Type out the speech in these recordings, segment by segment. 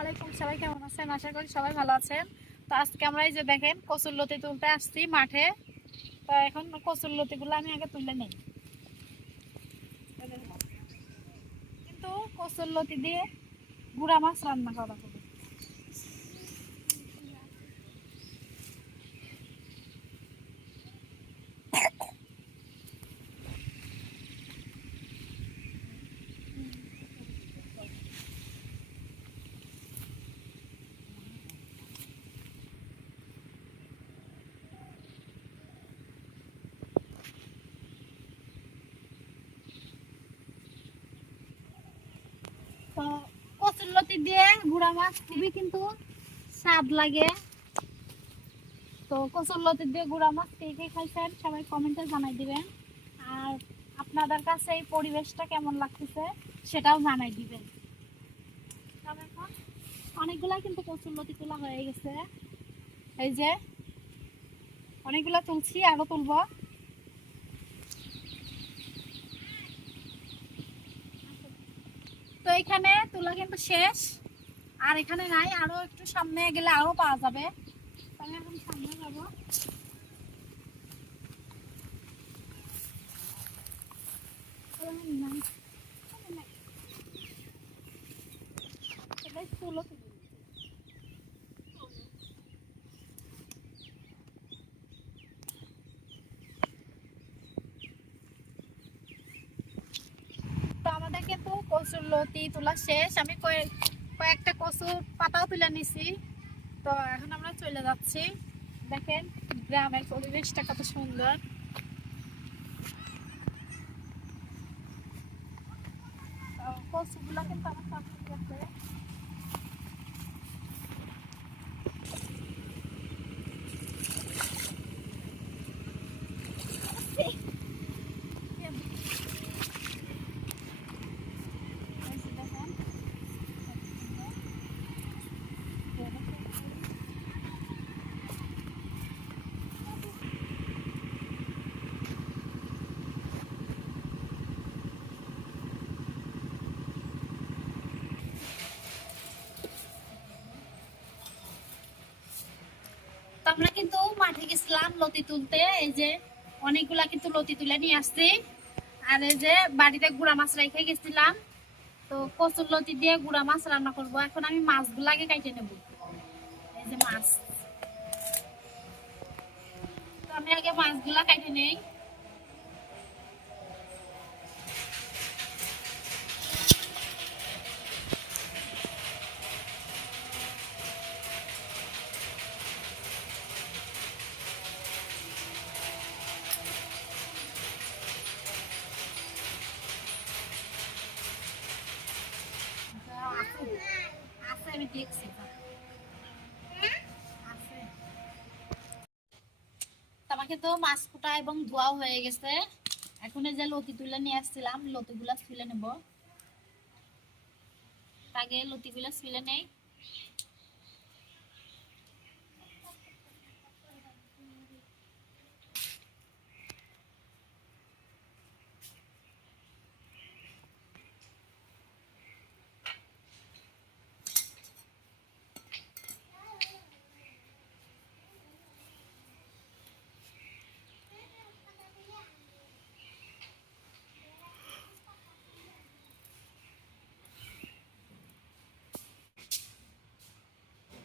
আলাইকুম, সবাই কেমন আছেন? আশা করি সবাই ভালো আছেন। তো আজকে আমরা এই যে দেখেন কচুরলতি তুলতে আসছি মাঠে। তো এখন কচুরলতিগুলো আমি আগে তুলে নেই, কিন্তু কচুরলতি দিয়ে গুড়া মাছ রান্না করা হবে। তো কচুরলতি দিয়ে গুড়া মাছ খুবই কিন্তু স্বাদ লাগে। তো কচুরলতি দিয়ে গুড়া মাছ কে কে খাইছেন সবাই কমেন্টে জানাই দিবেন। আর আপনাদের কাছে এই পরিবেশটা কেমন লাগতেছে সেটাও জানাই দিবেন। তবে এখন অনেকগুলা কিন্তু কচুরলতি তোলা হয়ে গেছে, এই যে অনেকগুলা তুলছি, আরো তুলবো। তো এখানে তোলা কিন্তু শেষ, আর এখানে নাই, আরো একটু সামনে গেলে আরো পাওয়া যাবে। আমি এখন সামনে যাবো। তো আমাদের কিন্তু কচুর লতি তোলা শেষ। আমি কয়েকটা কচুর পাতাও তুলে নিছি। তো এখন আমরা চলে যাচ্ছি। দেখেন গ্রামের পরিবেশটা কত সুন্দর। কচুগুলা কিন্তু আমার সামনে গেছে। আমরা কিন্তু মাঠে গেছিলাম লতি তুলতে, এই যে অনেকগুলা কিন্তু লতি তুলে নিয়ে আসছি। আর এই যে বাড়িতে গুড়া মাছ রেখে গেছিলাম। তো কচুর লতি দিয়ে গুড়া মাছ রান্না করব। এখন আমি মাছগুলো আগে কাটে নেব। এই যে মাছ, তো আমি আগে মাছগুলা কাটে নেই। আছে আমি দেখছি আছে। আমাকে তো মাছ কুটা এবং ধোয়াও হয়ে গেছে। এখন এই যে লতি তুলে নিয়ে আসছিলাম, লতিগুলা ছুলে নেব। আগে লতিগুলা ছুলে নেই।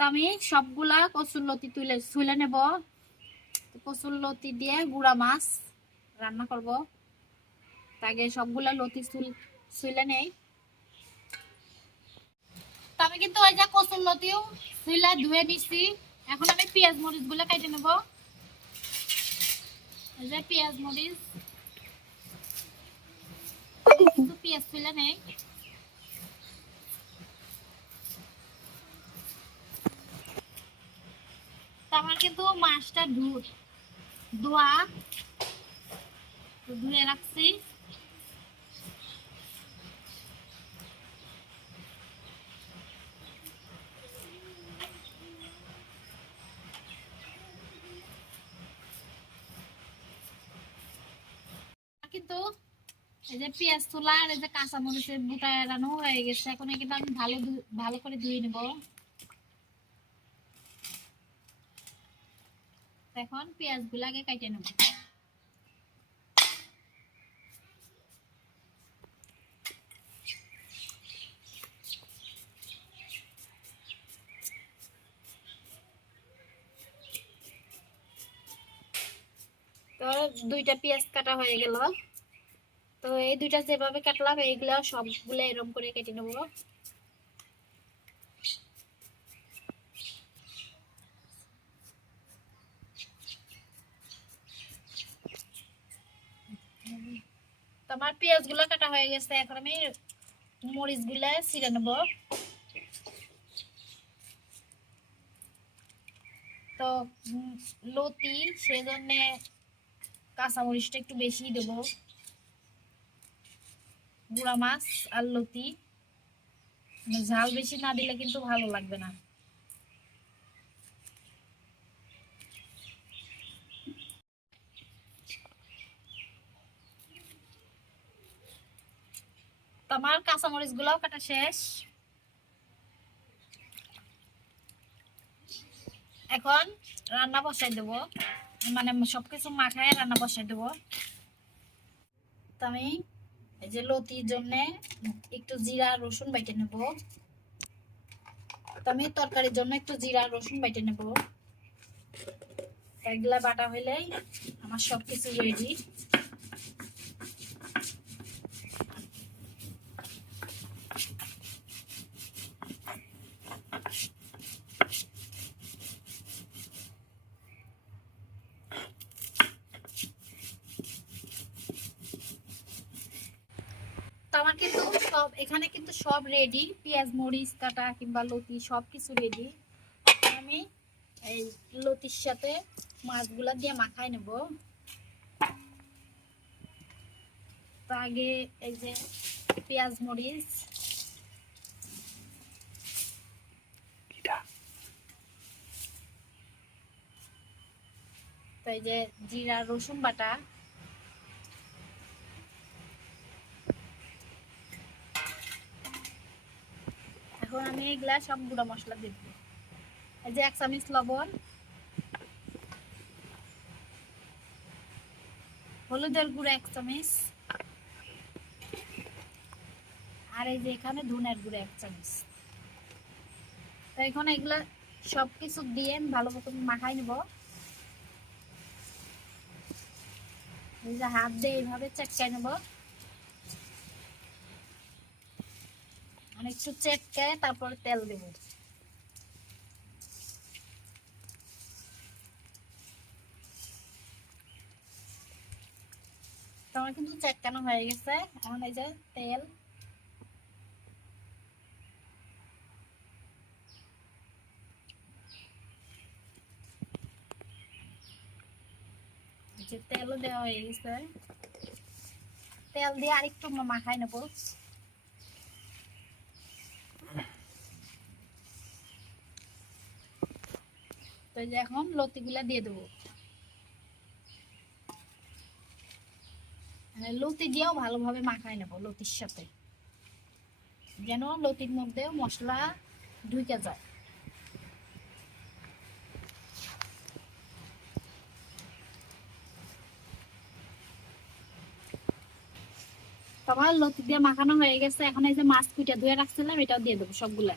তো আমি সবগুলা কচুর লতি ছুলে নেব। কচুর লতি দিয়ে গুড়া মাছ রান্না করব। আগে সবগুলা লতি ছুলে নেই। তো আমি কিন্তু ওই যে কচুর লতিও ছুলে ধুয়ে নিছি। এখন আমি পেঁয়াজ মরিচ গুলা কেটে নেব। এই যে পেঁয়াজ মরিচ, কিছু পেঁয়াজ ছুলে নেই। আমার কিন্তু মাছটা ধোয়া ধুয়ে রাখছি। কিন্তু এই যে পেঁয়াজ তোলা আর এই যে কাঁচা মরিচের বুটা এড়ানো হয়ে গেছে, এখন কিন্তু আমি ভালো করে ধুয়ে নেব। এখন পেঁয়াজ গুলো আগে কেটে নেব। তো দুইটা পেঁয়াজ কাটা হয়ে গেল। তো এই দুইটা যেভাবে কাটলাম এইগুলা সবগুলো এরকম করে কেটে নেব। তো আমার পেঁয়াজ গুলো কাটা হয়ে গেছে, এখন আমি মরিচ গুলা ছিঁড়ে নেব। তো লতি সেজন্য কাঁচা মরিচটা একটু বেশি দেবো। গুঁড়া মাছ আর লতি ঝাল বেশি না দিলে কিন্তু ভালো লাগবে না। তো আমার কাঁচামরিচ গুলাও কাটা শেষ। এখন রান্না বসাই দেবো, মানে সবকিছু মাখায় রান্না বসাই দেবো। তো আমি এই যে লতির জন্য একটু জিরা রসুন বাইটে নেব। তো আমি তরকারির জন্য একটু জিরা রসুন বাইটে নেব। এগুলা বাটা হইলেই আমার সবকিছু রেডি। তো আমার কিন্তু সব এখানে কিন্তু সব রেডি, পেঁয়াজ মরিচ কাটা কিংবা লতি সবকিছু রেডি। আমি এই লতির সাথে মাছগুলা দিয়ে মাখাই নেব। তো আগে এই যে পেঁয়াজ মরিচ, তো এই যে জিরা রসুন বাটা, এখন আমি এগুলা সব গুঁড়া মশলা দিব। এই যে 1 চামচ লবণ, হলুদের গুঁড়া 1 চামচ, আর এই যে এখানে ধনের গুঁড়া 1 চামচ। তো এখন এগুলা সবকিছু দিয়ে ভালো মতো মাখাই নেব। এই যে হাত দিয়ে এইভাবে চেটকাই নেব, একটু চেটকায় তারপরে তেল দেব। আমার কিন্তু চেটকানো হয়ে গেছে, এখন এই যে তেল, তেলও দেওয়া হয়ে গেছে। তেল দিয়ে আরেকটু মাখাই নেব। তো এই যে এখন লতিগুলা দিয়ে দেবো। লতি দিয়েও ভালোভাবে মাখাই নেব লতির সাথে, যেন লতির মধ্যে মশলা ঢুকে যায়। তোমার লতি দিয়ে মাখানো হয়ে গেছে, এখন এই যে মাছ কুইটা ধুয়ে রাখছিলাম এটাও দিয়ে দেবো সবগুলা।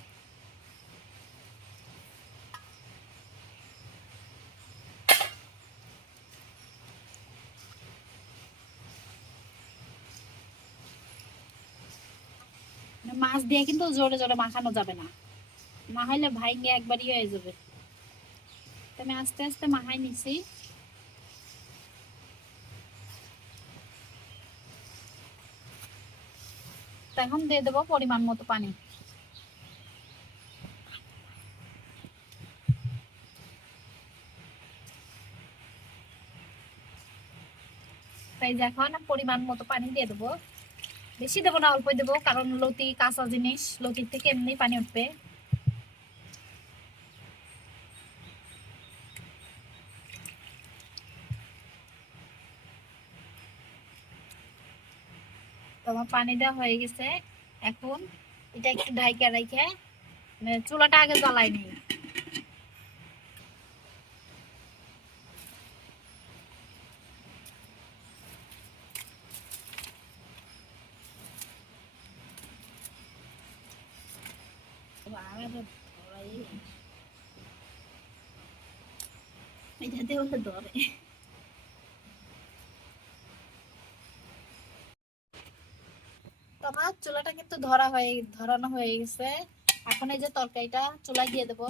মাছ দিয়ে কিন্তু জোরে জোরে মাখানো যাবে না, না হলে ভাইঙ্গে একবারই হয়ে যাবে। আমি আস্তে আস্তে মাখাই নিছি। এখন দিয়ে দেবো পরিমাণ মতো পানি। তাই যে এখন পরিমাণ মতো পানি দিয়ে দেবো, বেশি দেবো না অল্প দেবো, কারণ লতি কাঁচা জিনিস, লতির থেকে এমনি পানি উঠবে। তো আমার পানি দেওয়া হয়ে গেছে। এখন এটা একটু ঢাইকা রেখে মানে চুলাটা আগে জ্বালাই নিই। এটাতে ওটা ধরে। তো আমার চুলাটা কিন্তু ধরানো হয়ে গেছে। এখন এই যে তরকারিটা চুলায় দিয়ে দেবো।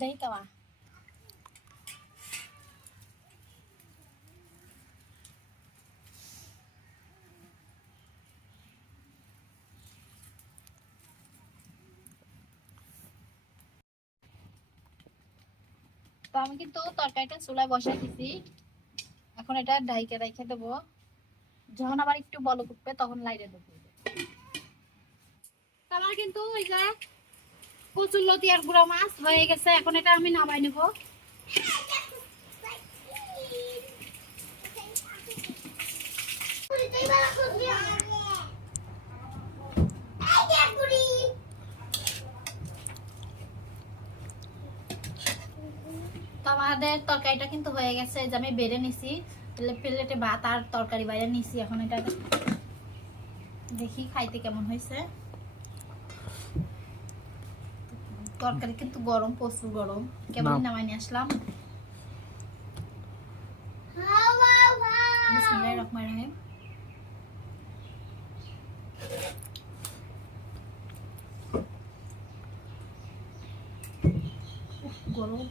দেই তাওয়া। তো আমি কিন্তু তরকারিটা চুলায় বসাই দিছি। এখন এটা ঢাইকে রেখে দেবো। যখন আবার একটু বলক উঠবে তখন লাইরে দেবো। আমার কিন্তু ওই যে কচুরলতি আর গুঁড়া মাছ হয়ে গেছে। এখন এটা আমি নামাই নেব। তো আমাদের তরকারিটা কিন্তু হয়ে গেছে, যে আমি বেড়ে নিছি প্লেটে ভাত আর তরকারি বাইরে নিছি। এখন এটা দেখি খাইতে কেমন হয়েছে। তরকারি কিন্তু গরম, প্রচুর গরম। কেমন নামাই নিয়ে আসলাম। বিসমিল্লাহির রহমানির রহিম। গরম।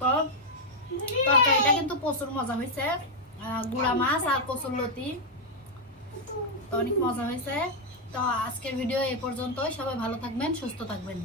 তো তরকারিটা কিন্তু প্রচুর মজা হয়েছে। গুঁড়া মাছ আর কচুরলতি, তো অনেক মজা হয়েছে। তো আজকের ভিডিও এ পর্যন্তই। সবাই ভালো থাকবেন, সুস্থ থাকবেন।